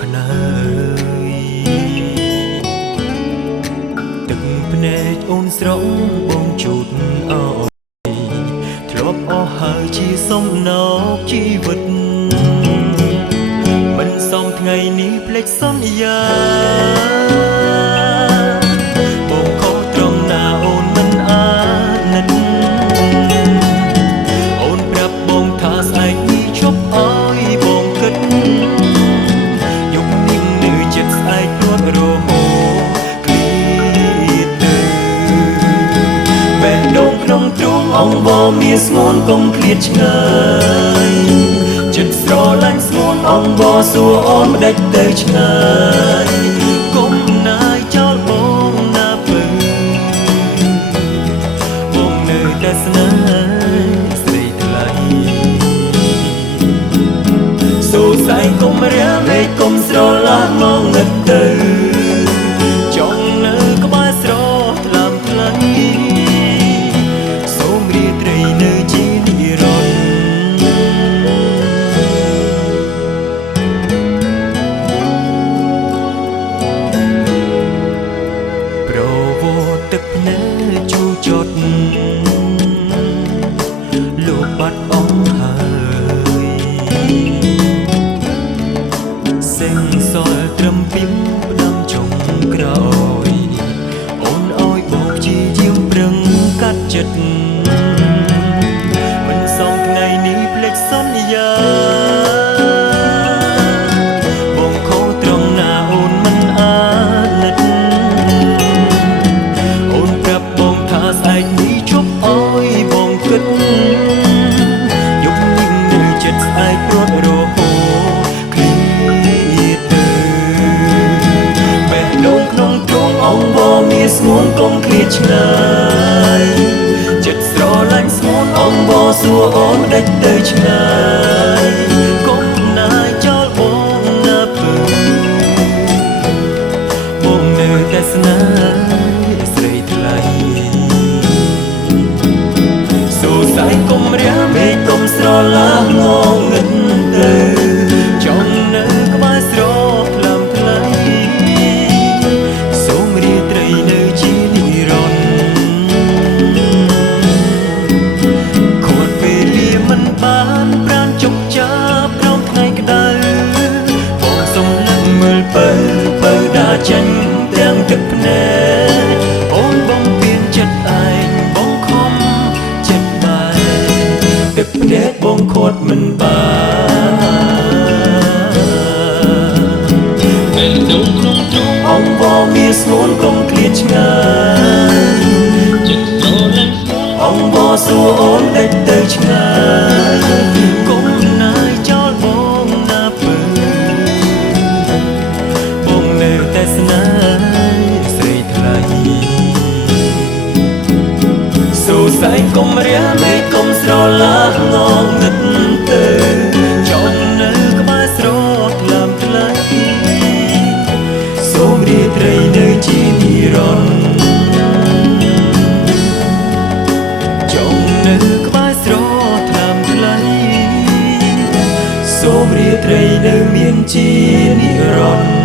ខ្នើយទឹកភ្នែកអូនស្រងបងជូតអោយធ្លាប់អស់ហើយជាសំណោកជីវិតមិនសមថ្ងៃនេះភ្លេចសន្យាបងខុសត្រង់ណាអូនមិនអាណិតអូនប្រាប់បងថាស្អែកនេះឈប់អើយបងគិតយកនាងនៅចិត្តស្អែកព្រួតរហូតឃ្លៀតទៅបែកដូងក្នុងទ្រូងអង្វរមានស្ងួនកុំឃ្លាតឆ្ងាយចិត្តស្រឡាញ់ស្ងួនអង្វរសួរអូនមិនដេចទៅឆ្ងាយកុំណាយចោលបងណាពើបងនៅតែស្នេហ៍ស្រីថ្លៃសូរសៃកុំរាមេកុំស្រឡាញ់មកងឹតទៅចង់នៅក្បែរស្រថ្លើមថ្លៃសូមរាត្រីនៅជានិរន្តរ៍ទឹកភ្នែកជូរចត់លោកបាត់អស់ហើយសេងសល់ត្រឹមពីមផ្ដាំចុងក្រោយអូនអើយបងព្យាយាមប្រឹងកាត់ចិត្តមិនសងថ្ងៃនេះភ្លេចសន្យាបងខុសត្រង់ណាអូនមិនអាណិតស្អែកនេះឈប់អើយបងគិតយកនាងនៅចិត្តស្អែកព្រួតរហូតឃ្លៀតទៅបែកដូងក្នុងទ្រូងអង្វរមានស្ងួនកុំឃ្លាតឆ្ងាយចិត្តស្រឡាញ់ស្ងួនអង្វរសួរអូនមិនដេចទៅឆ្ងាយកុំណាយចោលបងណាពើបងនៅតែស្នេហ៍ស្រីថ្លៃស្អែកកុំរាមេកុំស្រឡាញ់ងងឹតទៅចង់នៅក្បែរស្រថ្លើមថ្លៃសូមរាត្រីនៅជានិរន្តរ៍ខួតពេលលាមិនបានប្រានជប់ចាប់ក្រោមថ្ងៃក្តៅបងសុំនឹងមើលពៅដាចាញ់ទាំងទឹកភ្នែកអូនបងពៀនចិត្តឯងបងខំទឹកភ្នែកបងខត់មិនបានពេលដងក្នុងទ្រូងអង្វរមានស្ងួនកុំឃ្លាតឆ្ងាយចិត្តស្រឡាញ់អង្វរសួរអូនដេចទៅឆ្ងាយកុំណាយចោលបងណាពើបងនៅតែស្នេហ៍ស្រីថ្លៃសូរសៃកុំរាមេកុំស្រឡាញ់ងងឹតទៅចង់នៅក្បែរស្រថ្លើមថ្លៃសូមរាត្រីនៅជានិរន្តរ៍ចង់នៅក្បែរស្រថ្លើមថ្លៃសូមរាត្រីនៅមានជានិរន្តរ៍